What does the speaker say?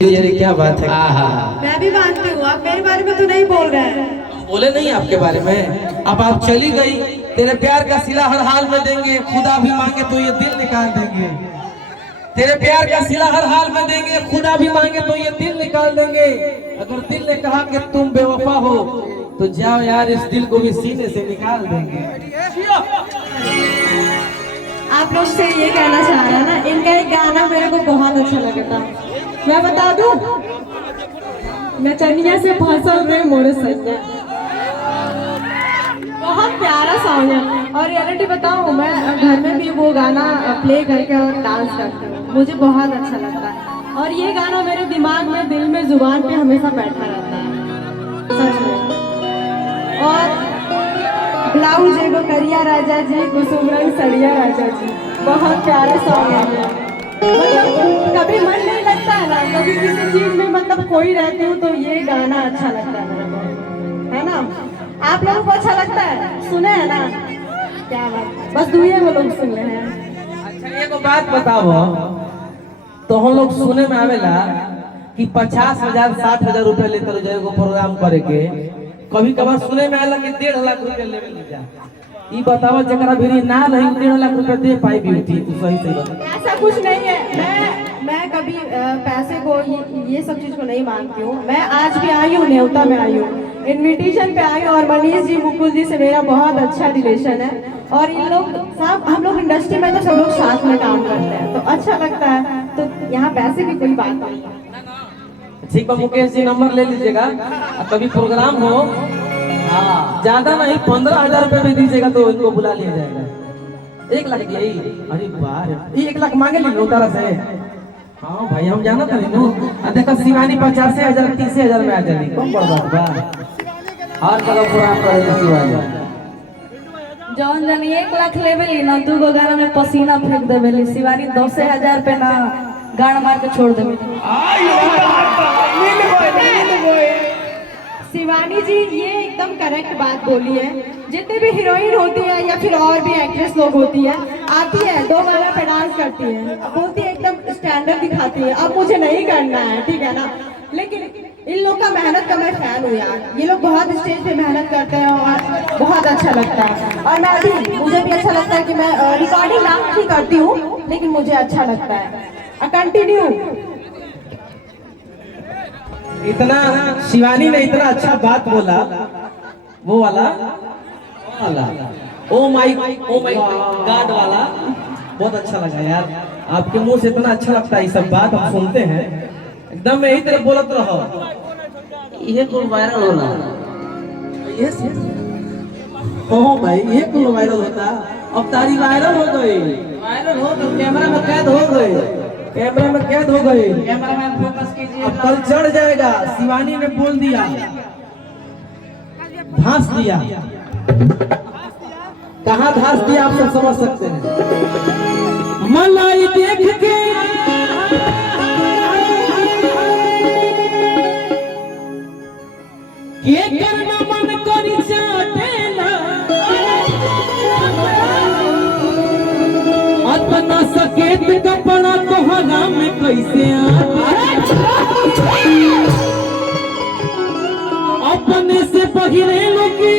अरे क्या बात है। मैं भी मानती हूँ, आप मेरे बारे में तो नहीं बोल रहे हैं। बोले नहीं आपके बारे में। अब आप चली गई, तेरे प्यार का सिला हर हाल में देंगे, खुदा भी मांगे तो ये दिल निकाल देंगे। तेरे प्यार का सिला हर हाल में देंगे, खुदा भी मांगे तो ये दिल निकाल देंगे। अगर दिल ने कहा कि तुम बेवफा हो तो जाओ यार, इस दिल को भी सीने से निकाल देंगे। आप लोग से ये कहना चाह रहा ना, इनका एक गाना मेरे को बहुत अच्छा लगा था, मैं बता दूं। नचनिया से फसल में मोरे सैया, बहुत प्यारा सॉन्ग है। और रियलिटी बताऊं, मैं घर में भी वो गाना प्ले करके और डांस करती हूँ, मुझे बहुत अच्छा लगता है। और ये गाना मेरे दिमाग में, दिल में, जुबान पे हमेशा बैठा रहता है, सच में। और ब्लाउज एगो करिया राजा जी, कुसुम रंग सड़िया राजा जी, बहुत प्यारा सॉन्ग है। मतलब कभी मन नहीं लगता है ना, कभी किसी चीज में मतलब खोई रहती हूँ तो ये गाना अच्छा लगता है मेरे को, है ना। आप लोगों को अच्छा लगता है, सुने हैं ना? क्या बात, बस दुनिया में लोग सुन रहे हैं। अच्छा एक बात बताओ, तो हम लोग सुने में आवेला कि 50,000 60,000 रुपए लेते रहो जाएगो प्रोग्राम करे के। कभी कभार सुने में आला कि 1.5 लाख रुपए लेवे ले जा। ई बताओ जकरा भी ना रही 1.5 लाख रुपए दे पाई भी थी, तू सही सही बता। ऐसा कुछ नहीं है, मैं कभी पैसे को ये सब चीज को नहीं मानती हूँ। मैं आज भी आई हूँ, न्योता में आई हूँ, इनविटेशन पे आई हूँ। और मनीष जी, मुकुल जी से मेरा बहुत अच्छा रिलेशन है। और इन लोग सब, हम लोग इंडस्ट्री में तो सब लोग साथ में काम करते हैं तो अच्छा लगता है। तो यहाँ पैसे की कोई बात नहीं है। ठीक है मुकेश जी, नंबर ले लीजिएगा। कभी प्रोग्राम हो, हाँ ज्यादा नहीं 15,000 रुपए भी दीजिएगा तो इनको बुला लिया जाएगा। 1 लाख यही, अरे वाह 1 लाख मांगे ली उतारा से। हाँ भाई हम जाना था नहीं। देखो शिवानी 85,000 30,000 में आ जाएगी, कम पड़ बात बा। हर जगह पूरा करेगी शिवानी। जौन जन 1 लाख लेवेली ना, 2 गाना में पसीना फेंक देवेली। शिवानी 10,000 पे ना गाना मार के छोड़ देवेली। शिवानी जी ये एकदम करेक्ट बात बोली है। जितने भी हीरोइन होती है या फिर और भी एक्ट्रेस लोग होती है, आती है 2 गाना पे डांस करती है, बोलती है एकदम स्टैंडर्ड दिखाती है। अब मुझे नहीं करना है, ठीक है ना, लेकिन इन लोग का मेहनत का मैं फैन हूँ यार। ये लोग बहुत स्टेज पे मेहनत करते हैं और बहुत अच्छा लगता है। और मैं भी, मुझे भी अच्छा लगता है कि मैं रिकॉर्डिंग डांस भी करती हूँ, लेकिन मुझे अच्छा लगता है। कंटिन्यू। इतना शिवानी ने इतना अच्छा बात बोला, वो वाला ओ माय गॉड वाला बहुत अच्छा लगा यार। आपके मुंह से इतना अच्छा लगता है, ये सब बात हम सुनते हैं एकदम यही तरह बोलत रहो। ये को वायरल होना, ये हो भाई, ये को वायरल होता। अब तारी वायरल हो गई, वायरल हो तो कैमरा में कैद हो गई, कैमरा में कैद हो गई। कैमरा में फोकस कीजिए, अब कल चढ़ जाएगा। शिवानी ने बोल दिया, धांस दिया। कहाँ धांस दिया आप सब समझ सकते हैं। मलाई देख के करना मन करी चाटेला, अपना सकेत कपड़ा तोहरा में कैसे अपने से पहिरे लोगी